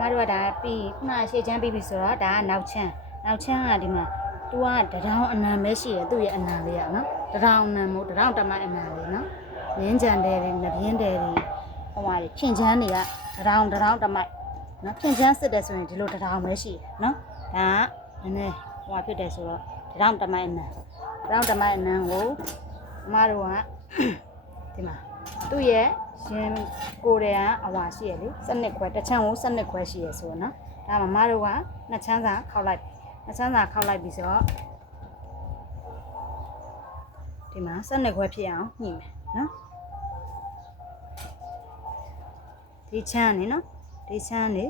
မတို့ကဒါပြီးခုနရှေ့ချမ်းပြီးပြီဆိုတော့ဒါကနောက်ချမ်းကဒီမှာသူကတရောင်အနံပဲရှိတယ်သူ့ရဲ့အနံလေးอ่ะနော်တရောင်အနံမို့တရောင်တမိုက်အနံလေးနော်ငင်းကြံတယ်တွေငပြင်းတယ်တွေဟိုဟာဖြင့်ချမ်းတွေကတရောင်တမိုက်နော်ဖြင့်ချမ်းစစ်တယ်ဆိုရင်ဒီလိုတရောင်ပဲရှိတယ်နော်ဒါကနည်းနည်းဟိုဟာဖြစ်တယ်ဆိုတော့တရောင်တမိုက်အနံကိုမတို့ကဒီမှာသူ့ရဲ့ရှင်ကိုယ်တည်းကအဝါရှိရလေစနစ်ခွဲတစ်ချမ်းကိုစနစ်ခွဲရှိရဆိုတော့နော်ဒါမှမတို့ကနှစ်ချမ်းစာခောက်လိုက်ပြီဆိုတော့ဒီမှာစနစ်ခွဲဖြစ်အောင်ညှိမယ်နော်ဒီချမ်းနေနော်ဒီချမ်းနေ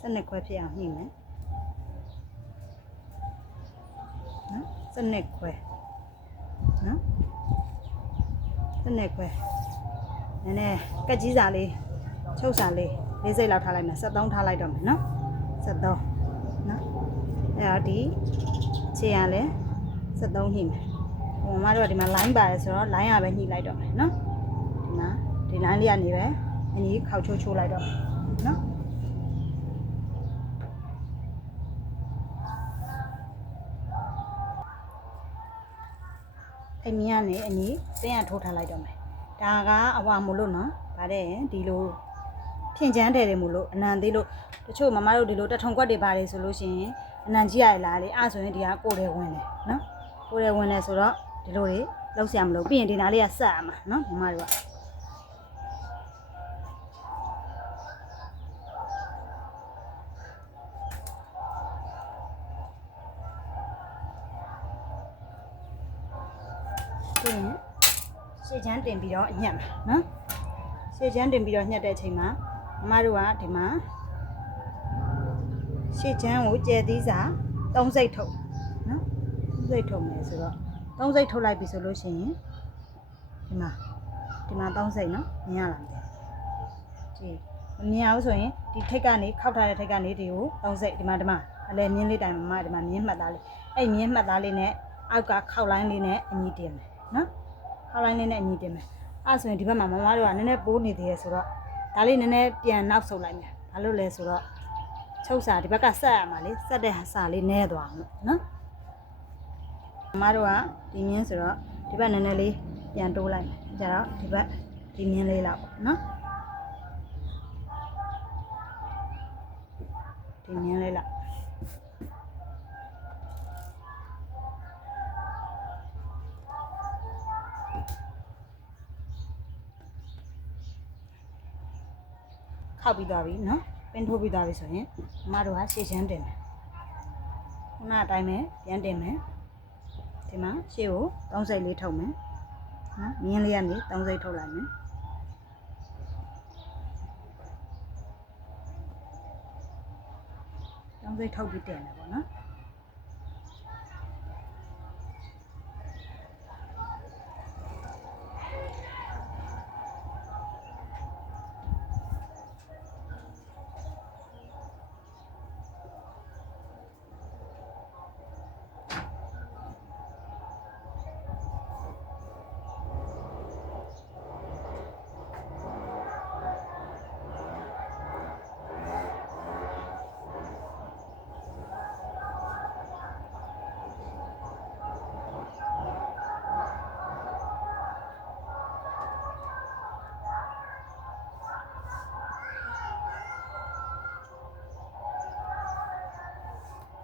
စနစ်ခွဲဖြစ်အောင်ညှိမယ်နော်စနစ်ခွဲနော်စနစ်ခွဲနည်းနည်းကက်ကြီးစာလေးချုပ်စာလေး၄စိတ်လောက်ထားလိုက်မယ်73ထားလိုက်တော့မယ်နော်73နော်အဲ့တော့ဒီခြေရလဲ73ညှိမယ်ဟိုမတို့ကဒီမှာ line ပါတယ်ဆိုတော့ line ရပဲညှိလိုက်တော့မယ်နော်ဒီမှာဒီ line လေးကနေပဲအညီခောက်ချိုးလိုက်တော့မယ်နော်အဲ့မြန်းကနေအညီစင်းရထိုးထားလိုက်တော့မယ်ဒါကအဝါမို့လို့နော်ဗါတဲ့ဒီလိုဖြင့်ချမ်းတယ်တွေမို့လို့အနံသေးလို့တချို့မမတို့ဒီလိုတထုံကွက်တွေပါတယ်ဆိုလို့ရှိရင်အနံကြီးရလားလေအဲ့ဆိုရင်ဒီကကိုယ်တယ်ဝင်တယ်နော်ကိုယ်တယ်ဝင်တယ်ဆိုတော့ဒီလိုတွေလောက်ဆရာမလို့ပြီးရင်ဒီနာလေးကဆက်ရမှာနော်မမတို့ကပြီးရင်ရှေ့ချမ်းတင်ပြီးတော့ညှက်မှာနော်ရှေ့ချမ်းတင်ပြီးတော့ညှက်တဲ့အချိန်မှာမမတို့ကဒီမှာရှေ့ချမ်းကိုကျဲသီးစာ3စိတ်ထုတ်နော်3စိတ်ထုတ်မယ်ဆိုတော့3စိတ်ထုတ်လိုက်ပြီဆိုလို့ရှိရင်ဒီမှာ3စိတ်နော်မြင်ရလားဒီမမြင်အောင်ဆိုရင်ဒီထိတ်ကနေခောက်ထားတဲ့ထိတ်ကနေဒီကို3စိတ်ဒီမှာအလဲမြင်းလေးတိုင်မမဒီမှာမြင်းမှတ်သားလေးအဲ့မြင်းမှတ်သားလေးနဲ့အောက်ကခောက်လိုင်းလေးနဲ့အညီတင်မယ်နော်ခောက်လိုင်းလေးနဲ့အညီတင်မယ်အဲ့ဆိုရင်ဒီဘက်မှာမမတို့ကနည်းနည်းပိုးနေသေးရဆိုတော့ဒါလေးနည်းနည်းပြန်နောက်ဆုတ်လိုက်မယ်ဘာလို့လဲဆိုတော့ချုပ်စာဒီဘက်ကဆက်ရမှာလေဆက်တဲ့စာလေးနည်းသွားအောင်နော်မမတို့ကဒီမြင်းဆိုတော့ဒီဘက်နည်းနည်းလေးပြန်တိုးလိုက်မယ်ကြတော့ဒီဘက်ဒီမြင်းလေးလောက်နော်ဒီမြင်းလေးလောက်ခောက်ပြီးသွားပြီနော်ပင်းထိုးပြီးသွားပြီဆိုရင်မမတို့ကရှေ့ချမ်းတင်မယ်ခုနအတိုင်းပဲပြန်တင်မယ်ဒီမှာရှေ့ကို3စိတ်လေးထုတ်မယ်နော်မြင်းလေးကနေ3စိတ်ထုတ်လိုက်မယ်3စိတ်ထုတ်ပြီးတင်တယ်ပေါ့နော်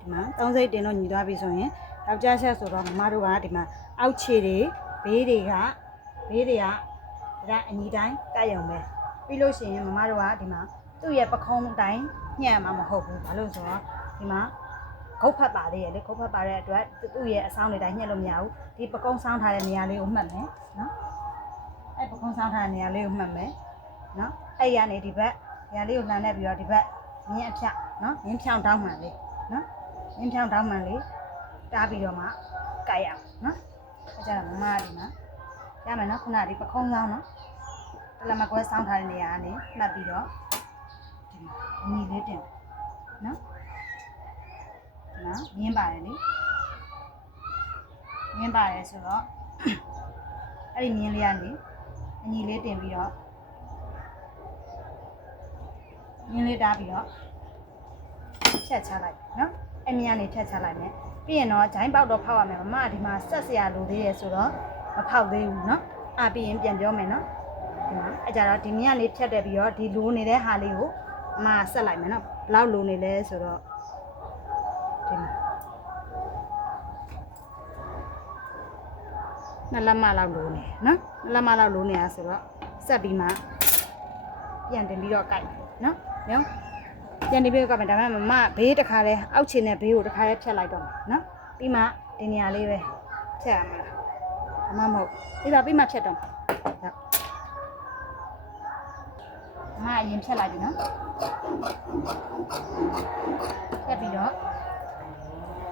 ဒီမှာ3စိတ်တင်လို့ညီသွားပြီဆိုရင်ယောက်ျားဆက်ဆိုတော့မမတို့ကဒီမှာအောက်ခြေတွေဘေးတွေကဒါအညီတိုင်းတက်ရုံပဲပြီးလို့ရှိရင်မမတို့ကဒီမှာသူ့ရဲ့ပခုံးတိုင်းညှက်မှာမဟုတ်ဘူးဘာလို့ဆိုတော့ဒီမှာဂုတ်ဖတ်ပါသေးရလေဂုတ်ဖတ်ပါတဲ့အတွက်သူ့ရဲ့အဆောင်တွေတိုင်းညှက်လို့မရဘူးဒီပကုံးဆောင်းထားတဲ့နေရာလေးကိုမှတ်မယ်နော်အဲ့ပကုံးဆောင်းထားတဲ့နေရာလေးကိုမှတ်မယ်နော်အဲ့ရနေဒီဘက်နေရာလေးကိုလှန်နေပြီးတော့ဒီဘက်မြင်းအဖြနော်မြင်းဖြောင်းတောင်းမှန်လေးနော်မြင်းဖြောင်းတောင်းမှန်လေးတားပြီးတော့မှကြိုက်အောင်နော်အဲ့ကြတော့မမဒီမှာရမယ်နော်ခုနကဒီပခုံးဆောင်းနော်တလမကွဲဆောင်းထားတဲ့နေရာကနေမှတ်ပြီးတော့ဒီမှာညီလေးတင်နော်မြင်းပါတယ်လေမြင်းပါတယ်ဆိုတော့အဲ့ဒီမြင်းလေးကနေအညီလေးတင်ပြီးတော့မြင်းလေးတားပြီးတော့ ဖြတ်ချလိုက်နော်အဲ့မြကနေဖြတ်ချလိုက်မယ်ပြီးရင်တော့ဂျိုင်းပေါက်တော့ဖောက်ရမယ်မမဒီမှာဆက်စရာလိုသေးတယ်ဆိုတော့မဖောက်သေးဘူးနော်ပြီးရင်ပြန်ပြောမယ်နော်ဒီမှာအဲ့ကြတော့ဒီမြကနေဖြတ်တက်ပြီးတော့ဒီလိုနေတဲ့ဟာလေးကိုမဆက်လိုက်မယ်နော်ဘလောက်လိုနေလဲဆိုတော့ဒီမှာနှစ်လက်မလောက်လိုနေနော်နှစ်လက်မလောက်လိုနေရဆိုတော့ဆက်ပြီးမှပြန်တင်ပြီးတော့ကြိုက်နော်ညောပြန်တင်ပြီးတော့ကြိုက်မယ်ဒါပေမဲ့မဘေးတစ်ခါလဲအောက်ခြေနဲ့ဘေးကိုတစ်ခါလဲဖြတ်လိုက်တော့မယ်နော်ပြီးမှဒီနေရာလေးပဲဖြတ်ရမှာလားဒါမှမဟုတ်ပြီးမှဖြတ်တော့အရင်ဖြတ်လိုက်ပြီနော်ဖြတ်ပြီးတော့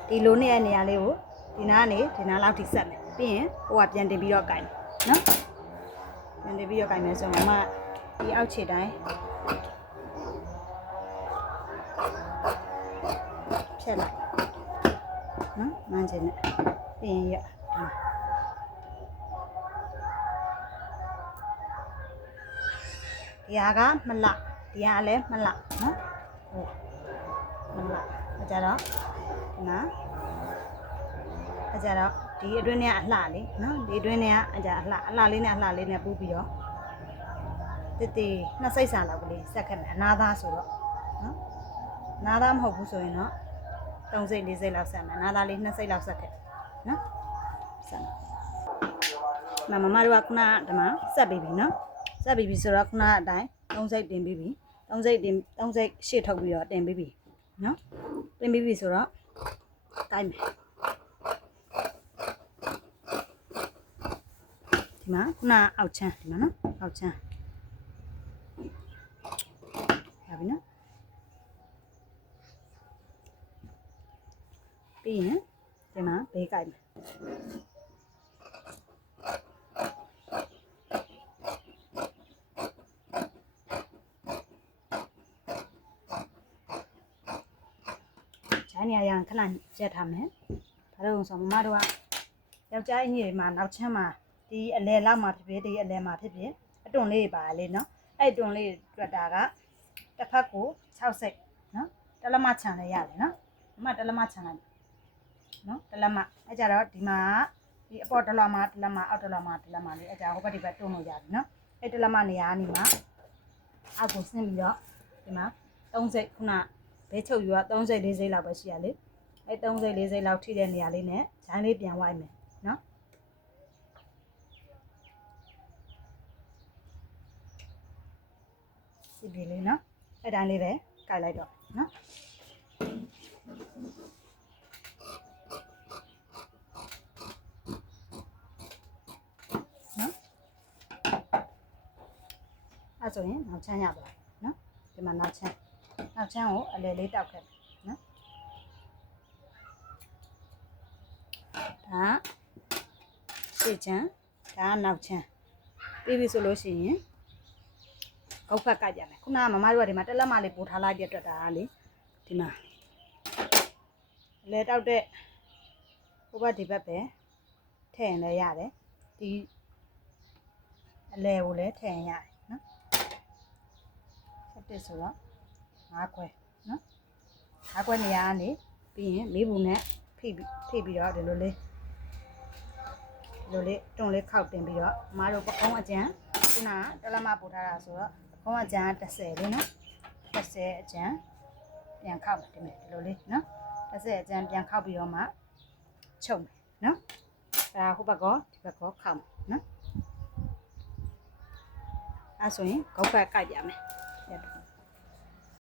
ဒီလိုနေတဲ့နေရာလေးကိုဒီနားကနေဒီနားလောက်ထိဆက်မယ်ပြီးရင်ဟိုကပြန်တင်ပြီးတော့ကြိုက်မယ်နော်ပြန်တင်ပြီးတော့ကြိုက်မယ်ဆိုတော့ဒီအောက်ခြေတိုင်းဖြတ်လိုက်နော်မှန်းချင်နဲ့ပြီးရင်ရဒီဟာကမလဒီဟာလည်းမလနော်ဟုတ်မလအကြတော့ဒီမှာအကြတော့ဒီအတွင်းထဲကအလှလေးနော်ဒီအတွင်းထဲကအကြအလှလေးနဲ့ပူးပြီးတော့တိနှစ်စိတ်စာလောက်ကလေးဆက်ခဲ့မယ်အနာသားဆိုတော့နော်အနာသားမဟုတ်ဘူးဆိုရင်တော့3စိတ်4စိတ်လောက်ဆက်မယ်အနာသားလေး2စိတ်လောက်ဆက်ခဲ့နော်ဆက်မမတို့ကခုနဒီမှာဆက်ပြီးပြီနော်ဆက်ပြီးပြီဆိုတော့ခုနအတိုင်း3စိတ်တင်ပြီးပြီ3စိတ်ရှေ့ထုတ်ပြီးတော့တင်ပြီးပြီနော်တင်ပြီးပြီဆိုတော့တိုင်းမယ်ဒီမှာခုနအောက်ချမ်းဒီမှာနော်အောက်ချမ်းရပြီနော်ပြီးရင်ဒီမှာဘေးကြိုက်မယ်နေရာရန်ခဏရက်ထားမယ်။ဒါတော့ဆိုမမတို့ကယောက်ျားအကြီးတွေမှာနောက်ချမ်းမှာဒီအလဲလောက်မှာဖြစ်ဖြစ်ဒီအလဲမှာဖြစ်ဖြစ်အတွန်လေးပါလေနော်။အဲ့အတွန်လေးတွက်တာကတစ်ဖက်ကို6စိတ်နော်။တလက်မချန်လည်းရတယ်နော်။ဒီမှာတလက်မချန်လိုက်နော်။တလက်မအဲ့ကြတော့ဒီမှာဒီအပေါ်တလက်မအောက်တလက်မလေးအဲ့ကြဟိုဘက်ဒီဘက်တွန်းလို့ရတယ်နော်။အဲ့တလက်မနေရာနေမှာအောက်ကိုဆင်းပြီးတော့ဒီမှာ3စိတ်ခုနဘေးချုပ်ယူက3စိတ်4စိတ်လောက်ပဲရှိရလေအဲ3စိတ်4စိတ်လောက်ထိတဲ့နေရာလေးနဲ့ဂျိုင်းလေးပြန်ဝိုက်မယ်နော်ဒီပြေလေးနော်အဲ့တိုင်းလေးပဲကြိုက်လိုက်တော့နော်နော်အဲ့ဆိုရင်နောက်ချမ်းရပါနော်ဒီမှာနောက်ချမ်းကိုအလဲလေးတောက်ခဲ့နော်ဒါရှေ့ချမ်းဒါနောက်ချမ်းပြီးပြီဆိုလို့ရှိရင်အောက်ဖက်ကကြမယ်ခုနကမမတို့ကဒီမှာတက်လက်မလေးပို့ထားလိုက်တဲ့အတွက်ဒါကလေဒီမှာအလဲတောက်တဲ့ဟိုဘက်ဒီဘက်ပဲထည့်ရင်လည်းရတယ်ဒီအလဲကိုလည်းထည့်ရင်ရတယ်နော်ဆက်တစ်ဆိုတော့5ခွဲနော်5ခွဲနေရာကနေပြီးရင်မေးဘူးနဲ့ဖိပြီးတော့ဒီလိုလေးတွန်းလေးခောက်တင်ပြီးတော့မတို့ပကုံးအကျန်ခုနကတလက်မပို့ထားတာဆိုတော့ပကုံးအကျန်30လေးနော်30အကျန်ပြန်ခောက်တယ်ဒီလိုလေးနော်30အကျန်ပြန်ခောက်ပြီးတော့မှချုပ်မယ်နော်ဒါဟိုဘက်ကောဒီဘက်ကောခောက်မယ်နော်အဲဆိုရင်ဂုတ်ဖက်ကိုက်ပြမယ်